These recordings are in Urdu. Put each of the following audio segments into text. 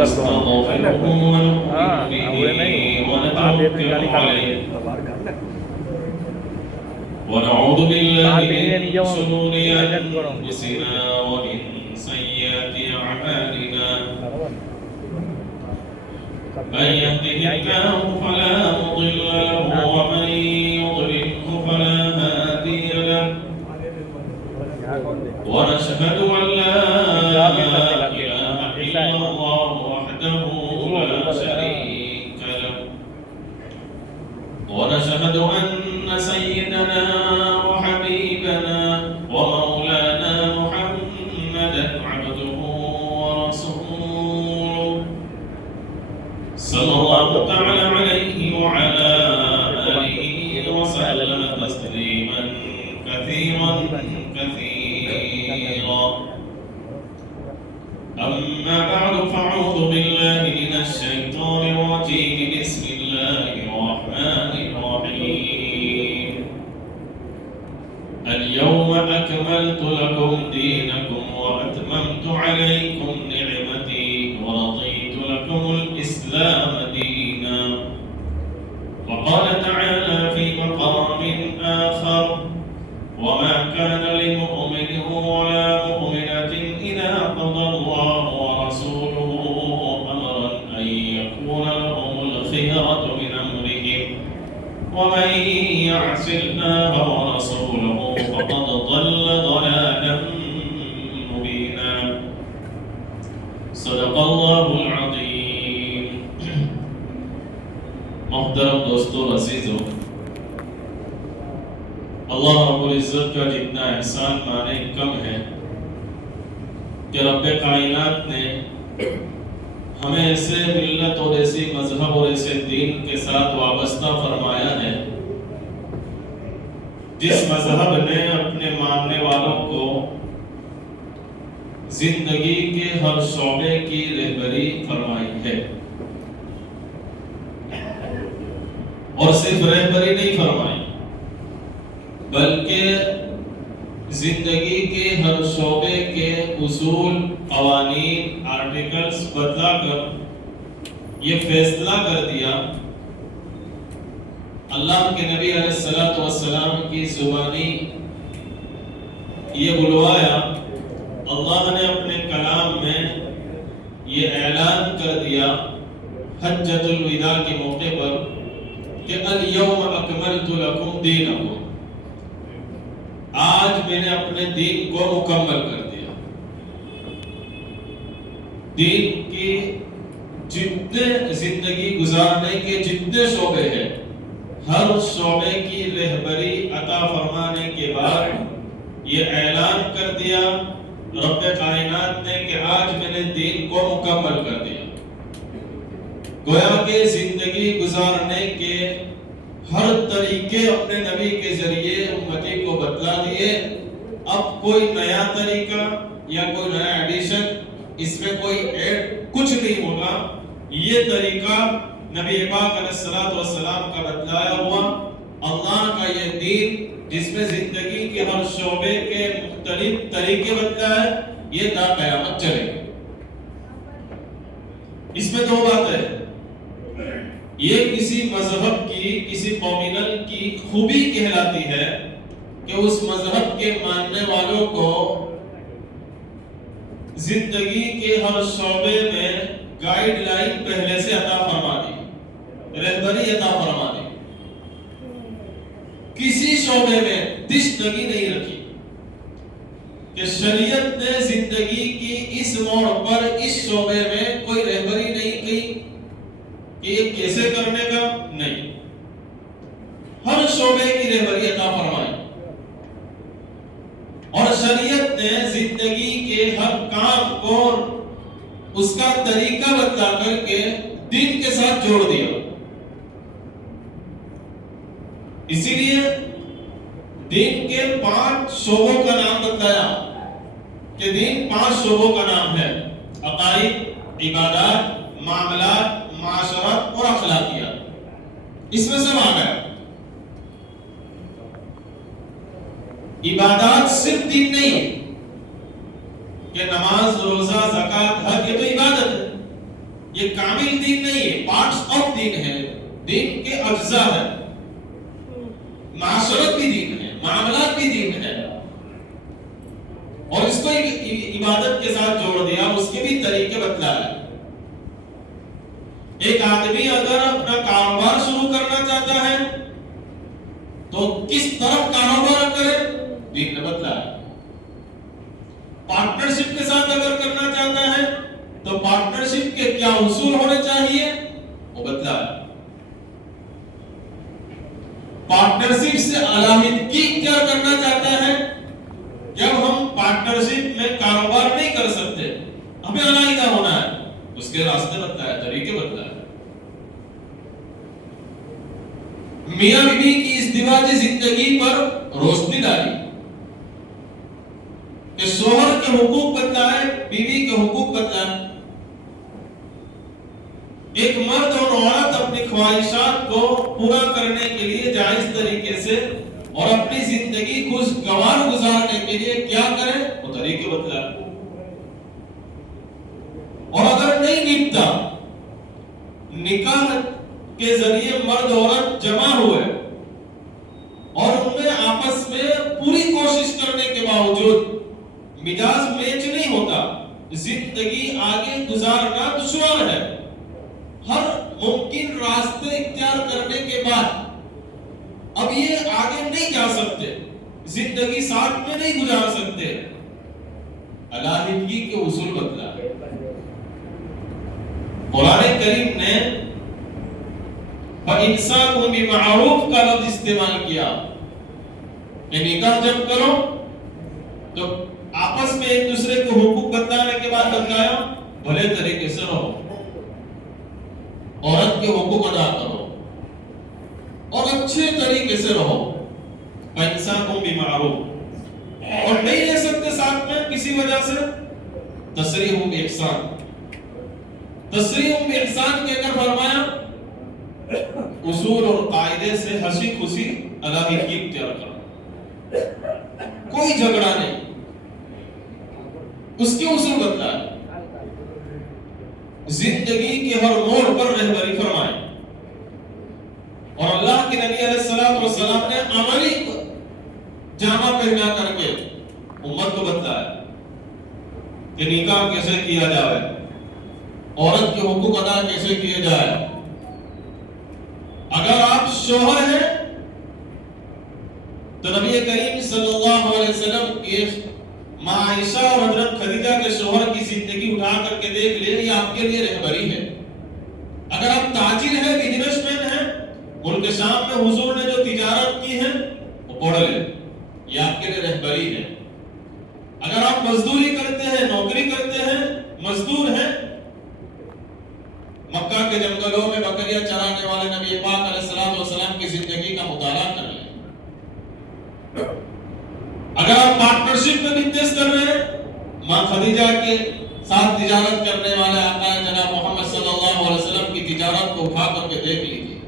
ونستغفره ونؤمن به ونتوكل عليه ونعوذ بالله من شرور أنفسنا ومن سيئات أعمالنا من يهده الله فلا مضل له ومن يضلله فلا هادي له ونشهد أن لا إله إلا الله وحده لا شريك له ونشهد أن سيدنا وحبيبنا ومولانا محمدا عبده ورسوله صلى الله تعالى عليه وعلى آله وسلم تسليما كثيرا كثيرا أما بعد فأعوذ بالله من الشيطان الرجيم بسم الله الرحمن الرحيم اليوم أكملت لكم دينكم وأتممت عليكم نعمتي ورضيت لكم الإسلام دينا وقال تعالى في مقام آخر وما كان لمؤمن ولا مؤمنة إذا قضى الله ورسوله أمرا أن يكون لهم الخيرة من أمرهم ومن يعص الله ورسوله فقد ضل ضلالا مبينا صدق الله العظيم. محترم دوستو عزیزو، اللہ رب العزت کا جتنا احسان مانے کم ہے کہ رب کائنات نے ہمیں ایسے ملت اور ایسی مذہب اور ایسے دین کے ساتھ وابستہ فرمایا ہے جس مذہب نے اپنے ماننے والوں کو زندگی کے ہر شعبے کی رہبری فرمائی ہے، اور صرف رہبری نہیں فرمائی بلکہ زندگی کے ہر شعبے کے اصول، قوانین، آرٹیکلز بدلا کر یہ فیصلہ کر دیا، اللہ کے نبی علیہ السلام کی زبانی یہ بلوایا، اللہ نے اپنے کلام میں یہ اعلان کر دیا حجۃ الوداع کے موقع پر کہ الیوم اکملت لکم دینکم، آج میں نے اپنے دین کو مکمل کر دیا۔ دین کی جتنے زندگی گزارنے کے جتنے شعبے ہیں، ہر شعبے کی رہبری عطا فرمانے کے بعد یہ اعلان کر دیا رب کائنات نے کہ آج میں نے دین کو مکمل کر دیا۔ گویا کہ زندگی گزارنے کے ہر طریقے اپنے نبی کے ذریعے امتی کو بتلا دیے، اب کوئی نیا طریقہ یا کوئی نیا ایڈیشن، اس میں کوئی ایڈ کچھ نہیں ہوگا، یہ طریقہ نبی پاک علیہ السلام کا بتلایا ہوا اللہ کا یہ دین جس میں زندگی کے ہر شعبے کے مختلف طریقے بتلائے، یہ تا قیامت چلے گا۔ اس میں دو باتیں ہیں، یہ کسی مذہب کی، کسی قومینل کی خوبی کہلاتی ہے کہ اس مذہب کے ماننے والوں کو زندگی کے ہر شعبے میں گائیڈ لائن پہلے سے عطا فرما دی، رہبری عطا فرما دی، کسی شعبے میں تشنگی نہیں رکھی کہ شریعت نے زندگی کی اس موڑ پر اس شعبے میں کوئی رہبری نہیں کی کہ یہ کیسے کرنے کا، نہیں، ہر شعبے کی رہبری عطا فرمائی، اور شریعت نے زندگی کے ہر کام کو اس کا طریقہ بتا کر کے دین کے ساتھ جوڑ دیا۔ اسی لیے دین کے 5 شعبوں کا نام بتایا کہ دین 5 شعبوں کا نام ہے: عقائد، عبادات، معاملات، معاشرت اور اخلاقیات۔ اس میں سب آ گیا۔ عبادات صرف دین نہیں ہے کہ نماز، روزہ، زکات، حج، یہ تو عبادت ہے، یہ کامل دین نہیں ہے، پارٹس آف دین ہے، دین کے اجزاء ہے، معاشرت بھی دین ہے، معاملات بھی دین ہے، اور اس کو عبادت کے ساتھ جوڑ دیا، اس کے بھی طریقے بتلائے۔ ایک آدمی اگر اپنا کاروبار شروع کرنا چاہتا ہے تو کس طرف کاروبار کرے، دین نے بتلایا۔ پارٹنرشپ کے ساتھ اگر کرنا چاہتا ہے تو پارٹنرشپ کے کیا اصول ہونے چاہیے، وہ بتلایا۔ پارٹنرشپ سے علیحدگی کیا کرنا چاہتا ہے، جب ہم پارٹنرشپ میں کاروبار نہیں کر سکتے، ہمیں علیحدہ ہونا ہے، اس کے راستے بتلائے، طریقے بتلائے۔ میاں بیوی کی ازدواجی زندگی پر روشنی ڈالی کہ شوہر کے حقوق بتلائے، بیوی کے حقوق بتلائے۔ ایک مرد اور عورت اپنی خواہشات کو پورا کرنے کے لیے جائز طریقے سے اور اپنی زندگی خوشگوار گزارنے کے لیے کیا کریں، وہ طریقے بتلائے۔ اور اگر نہیں نپٹا، نکاح کے ذریعے مرد عورت جمع ہوئے اور ان میں آپس میں پوری کوشش کرنے کے باوجود مزاج میچ نہیں ہوتا، زندگی آگے گزارنا دشوار ہے، ہر ممکن راستے اختیار کرنے کے بعد اب یہ آگے نہیں جا سکتے، زندگی ساتھ میں نہیں گزار سکتے، علیحدگی کے اصول بتلا۔ قرآن کریم نے فَإِنْسَاكُمْ بِمَعْرُوفٍ کا لفظ استعمال کیا کہ نکاح جب کرو تو آپس میں ایک دوسرے کو حقوق بتانے کے بعد بتایا بھلے طریقے سے رہو، عورت کے حقوق ادا کرو اور اچھے طریقے سے رہو، فَإِنْسَاكُمْ بِمَعْرُوفٍ، اور نہیں رہ سکتے ساتھ میں کسی وجہ سے، تسریح بِإِحْسَان، تسریح بِإِحْسان کے اندر فرمایا اصول اور قاعدے سے ہنسی خوشی علیحدگی اختیار کرو، کوئی جھگڑا نہیں، اس کے اصول بتلائے، زندگی کے ہر موڑ پر رہبری فرمائے۔ اور اللہ کے نبی علیہ السلام نے عملی جامہ پہنا کر کے امت کو بتلایا کہ نکاح کیسے کیا جائے، عورت کے حقوق ادا کیسے کیے جائے۔ اگر آپ شوہر ہیں تو نبی کریم صلی اللہ علیہ وسلم کی ماں عائشہ اور حضرت خدیجہ کے شوہر کی زندگی اٹھا کر کے دیکھ لیں، یہ آپ کے لیے رہبری ہے۔ اگر آپ تاجر ہیں، بزنس مین ہیں، ملک شام میں حضور نے جو تجارت کی ہے وہ پڑھ لیں، یہ آپ کے لیے رہبری ہے۔ اگر آپ مزدوری کرتے ہیں، نوکری کرتے ہیں، مزدور ہیں، مکہ کے جنگلوں میں بکریاں چرانے والے نبی پاک علیہ السلام کی زندگی کا مطالعہ کر لیں۔ اگر آپ پارٹنرشپ میں بزنس کر رہے ہیں، ماں خدیجہ کے ساتھ تجارت کرنے والے آقا جناب محمد صلی اللہ علیہ وسلم کی تجارت کو اٹھا کر کے دیکھ لیجیے۔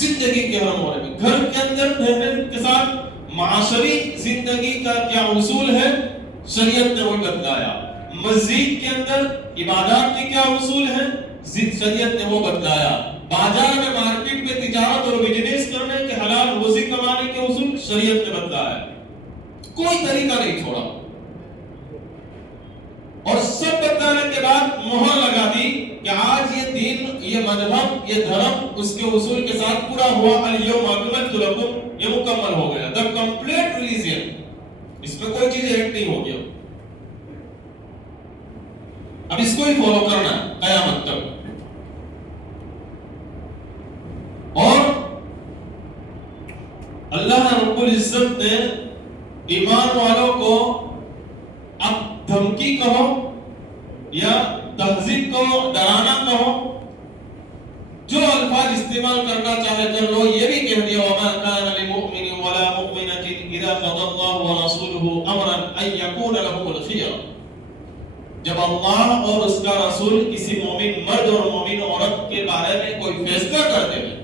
زندگی کے ہر موڑ میں، گھر کے اندر رہنے کے ساتھ معاشری زندگی کا کیا اصول ہے، شریعت نے وہ بتلایا۔ مسجد کے اندر عبادات کے کیا اصول ہیں، شریعت نے وہ بتلایا۔ بازار میں، مارکیٹ میں تجارت اور بزنس کرنے کے حلال روزی کمانے کے اصول شریعت نے بتلایا، کوئی طریقہ نہیں چھوڑا۔ اور سب بتانے کے بعد مہر لگا دی کہ آج یہ دین، یہ مذہب، یہ دھرم اس کے اصول کے ساتھ پورا ہوا، الیوم اکملت لکم، یہ مکمل ہو گیا، the complete religion، اس میں کوئی چیز ایڈ نہیں ہو گیا، اب اس کو ہی فالو کرنا ہے قیامت تک۔ اور اللہ رب العزت نے ایمان والوں کو اب دھمکی کہو یا تہذیب کو ڈرانا کہو، جو الفاظ استعمال کرنا چاہے کر لو، یہ بھی کہہ دیا وَمَا كَانَ لِمُؤْمِنٍ وَلَا مُؤْمِنَةٍ إِذَا قَضَى اللَّهُ وَرَسُولُهُ أَمْرًا أَن يَكُونَ لَهُمُ الْخِيَرَةُ، جب اللہ اور اس کا رسول کسی مومن مرد اور مومن عورت کے بارے میں کوئی فیصلہ کرتے ہیں،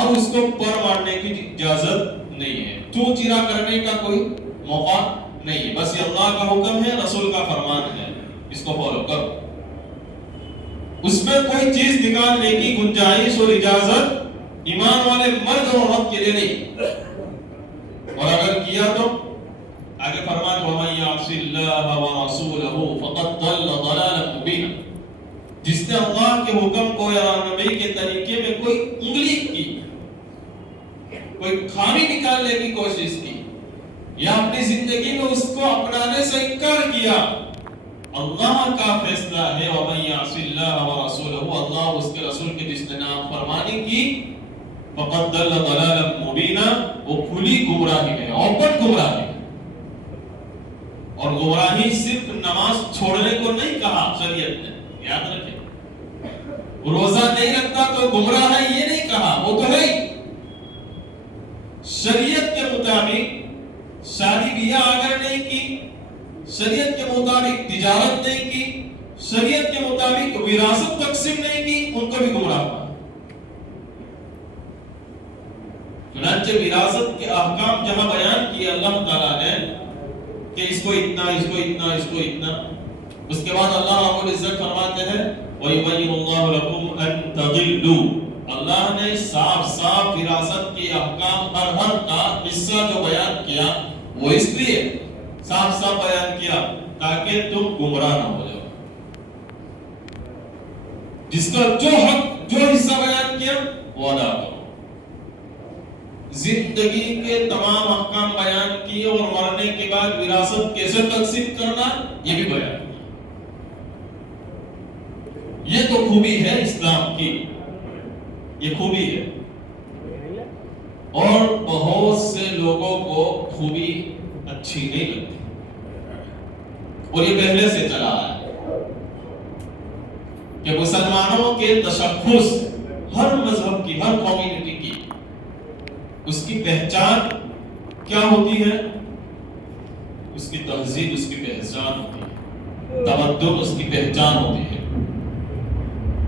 اب اس کو پر مارنے کی اجازت نہیں ہے، چوں چرا کرنے کا کوئی موقع نہیں ہے، بس یہ اللہ کا حکم ہے، رسول کا فرمان ہے۔ اس کو فالو کرو. اس میں کوئی چیز نکالنے کی گنجائش اور اجازت ایمان والے مرد اور عورت کے لیے نہیں. اور اگر کیا تو آگے فرمایا وَمَن يَعْصِ اللَّهَ وَرَسُولَهُ فَقَدْ ضَلَّ ضَلَالًا مُبِينًا. جس نے اللہ کے حکم کو یا نبی کے طریقے میں کوئی انگلی کی، کوئی خامی نکالنے کی کوشش کی یا اپنی زندگی میں اس کو اپنانے سے انکار کیا، اللہ کا فیصلہ ہے وَمَن يَعْصِ اللَّهَ وَرَسُولَهُ، اللہ اس کے رسول کی جس نے نافرمانی کی فَقَدْ ضَلَّ ضَلَالًا مُبِينًا، وہ کھلی گمراہی میں، اوپن گمراہی میں. اور گمراہی صرف نماز چھوڑنے کو نہیں کہا شریعت نے، یاد رکھیں. روزہ نہیں رکھتا تو گمراہ ہے یہ نہیں کہا، وہ تو ہے. شریعت کے مطابق شادی بیاہ اگر نہیں کی، شریعت کے مطابق تجارت نہیں کی، شریعت کے مطابق وراثت تقسیم نہیں کی، ان کو بھی گمراہ کہا. چنانچہ وراثت کے احکام جہاں بیان کیے اللہ تعالیٰ نے کہ اس کو اتنا، اس کو اتنا، اس کو اتنا، اس کے بعد اللہ رب العزت فرماتے ہیں وَيُبَيِّنُ اللَّهُ لَكُمْ أَن تَضِلُّوا. اللہ نے صاف صاف وراثت کے احکام ہر کا حصہ جو بیان کیا وہ اس لیے صاف صاف بیان کیا تاکہ تم گمراہ نہ ہو جاؤ. جس کا جو حق، جو حصہ بیان کیا وہ ادا کرو. زندگی کے تمام احکام بیان کیے اور مرنے کے بعد وراثت کیسے تقسیم کرنا یہ بھی بیان کیا. یہ تو خوبی ہے اسلام کی، یہ خوبی ہے. اور بہت سے لوگوں کو خوبی اچھی نہیں لگتی اور یہ پہلے سے چلا ہے کہ مسلمانوں کے تشخص ہر مذہب کی، ہر کمیونٹی کی اس کی پہچان کیا ہوتی ہے؟ اس کی تہذیب اس کی پہچان ہوتی ہے، تمدن اس کی پہچان ہوتی ہے.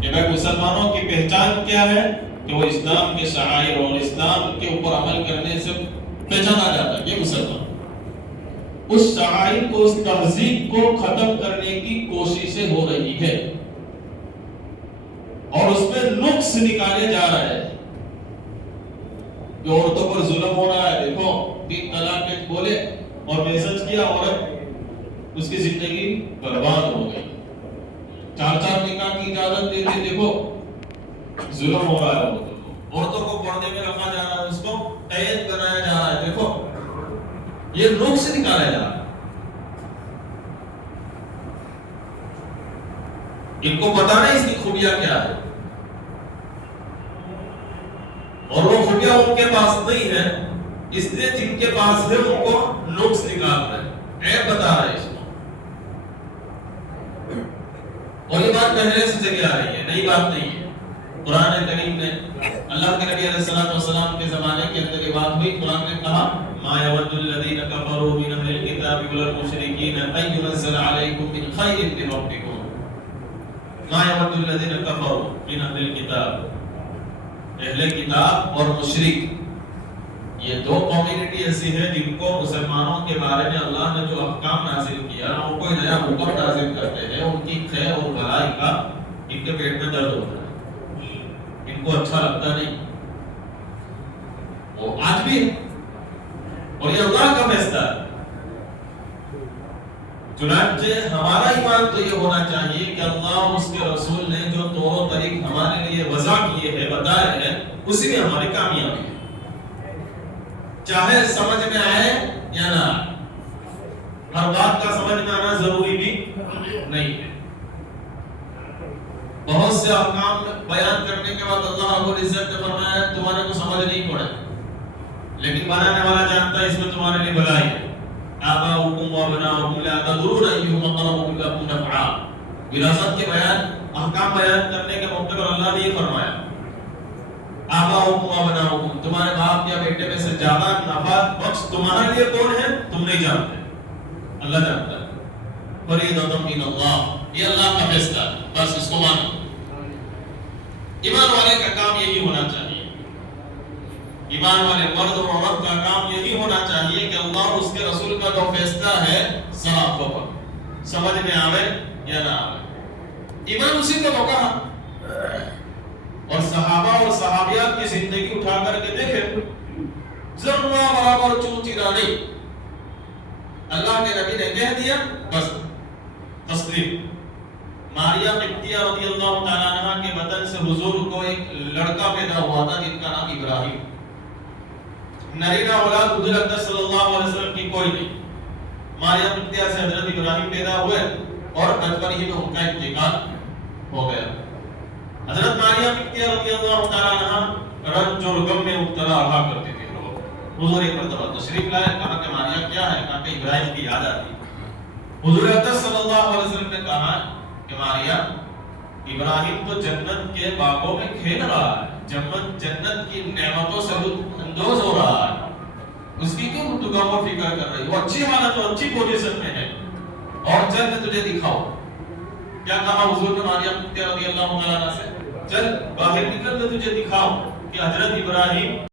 کہ بھائی مسلمانوں کی پہچان کیا ہے؟ کہ وہ اسلام کے شعائر اور اسلام کے اوپر عمل کرنے سے پہچانا جاتا ہے. یہ مسلمان اس شعائر کو، اس تہذیب کو ختم کرنے کی کوششیں ہو رہی ہے اور اس میں نقص نکالے جا رہے ہیں. جو عورتوں پر ظلم ہو رہا ہے، دیکھو 3 طلاق کے بولے اور میسج کیا، عورت اس کی زندگی برباد ہو گئی. 4 نکاح کی اجازت دے دی، دیکھو ظلم ہو رہا ہے. عورتوں کو پردے میں رکھا جا رہا ہے، اس کو قید بنایا جا رہا ہے. دیکھو یہ نقص نکالا جا رہا ہے. ان کو پتا نہیں اس کی خوبیاں کیا ہے اور وہ خوبیاں ان کے پاس نہیں ہے، اس لیے جن کے پاس ہے ان کو نقص نکال رہے ہیں، عیب بتا رہے ہیں اس کو. اور یہ بات پہلے سے چلی آ رہی ہے، نئی بات نہیں ہے. قرآن کریم نے اللہ کے نبی علیہ الصلوۃ والسلام کے زمانے کے اندر یہ بات ہوئی. قرآن نے کہا ما يود الذين كفروا من اهل الكتاب ولا المشركين ان ينزل عليكم من خير من ربكم. ما يود الذين كفروا من اهل الكتاب، اہل کتاب اور مشرک، یہ 2 کمیونٹی ایسی ہے جن کو مسلمانوں کے بارے میں اللہ نے جو احکام نازل کیا، وہ کوئی نیا حکم نازل کرتے ہیں، ان کی خیر اور بھلائی کا ان کے پیٹ میں درد ہوتا ہے، ان کو اچھا لگتا نہیں. وہ آج بھی ہے اور یہ اللہ کا فیصلہ ہے. چنانچہ ہمارا ایمان تو یہ ہونا چاہیے کہ اللہ اور اس کے رسول نے جو طور و طریق ہمارے لیے وضع کیے ہیں، بتائے ہیں، اسی میں ہماری کامیابی ہے، چاہے سمجھ میں آئے یا نہ آئے. ہر بات کا سمجھ میں آنا ضروری بھی نہیں ہے. بہت سے احکام بیان کرنے کے بعد اللہ رب العزت نے فرمایا تمہارے کو سمجھ نہیں پڑے، لیکن بنانے والا جانتا ہے اس میں تمہارے لیے بھلائی ہے. آباؤکم و ابناؤکم لا تدرون ایہم اقرب لکم نفعا. وراثت کے بیان، احکام بیان کرنے کے موقع پر اللہ نے یہ فرمایا آباؤکم و ابناؤکم، تمہارے باپ یا بیٹے میں سے زیادہ نفع بخش تمہارے لیے کون ہے تم نہیں جانتے، اللہ جانتا ہے. فریضۃ من اللہ، یہ اللہ کا فیصلہ ہے، بس اس کو مانو. ایمان والے کا کام یہی ہونا چاہیے، ایمان والے مرد اور عورت کا کام یہی ہونا چاہیے کہ اللہ اور اس کے رسول کا جو فیصلہ ہے صاف ہو، سمجھ میں آوے یا نہ آئے. ایمان اسی کو کہا. اور صحابہ اور صحابیات کی زندگی اٹھا کر کے دیکھیں, ذرہ برابر چون چرا نہیں. اللہ کے نبی نے کہہ دیا بس تسلیم. ماریہ قبطیہ رضی اللہ تعالیٰ عنہ کے بدن سے حضور کو ایک لڑکا پیدا ہوا تھا جن کا نام ابراہیم. نرینہ اولاد حضور اقدس صلی اللہ علیہ وسلم کی کوئی نہیں. ماریہ قبطیہ سے حضرت ابراہیم پیدا ہوئے اور بچپن ہی میں ان کا انتقال ہو گیا. حضرت ماریہ قبطیہ رضی اللہ تعالیٰ عنہ رنج اور غم میں مبتلا رہا کرتے تھے. حضور ایک مرتبہ تشریف لائے, کہا کہ ماریہ کیا ہے؟ کہا کہ ابراہیم کی یاد آتی. حضور اقدس صلی اللہ علیہ وسلم نے کہا کہ ماریہ, ابراہیم تو جنت کے باغوں میں کھیل رہا ہے, جنت کی نعمتوں سے لطف اندوز ہو رہا ہے, اس کی کیوں تو غم و فکر کر رہی؟ وہ اچھی حالت اور اچھی پوزیشن میں ہے, اور چل میں تجھے دکھاؤ. کیا کہا حضور نے ماریہ رضی اللہ عنہ سے؟ چل باہر نکل, میں تجھے دکھاؤں کہ حضرت ابراہیم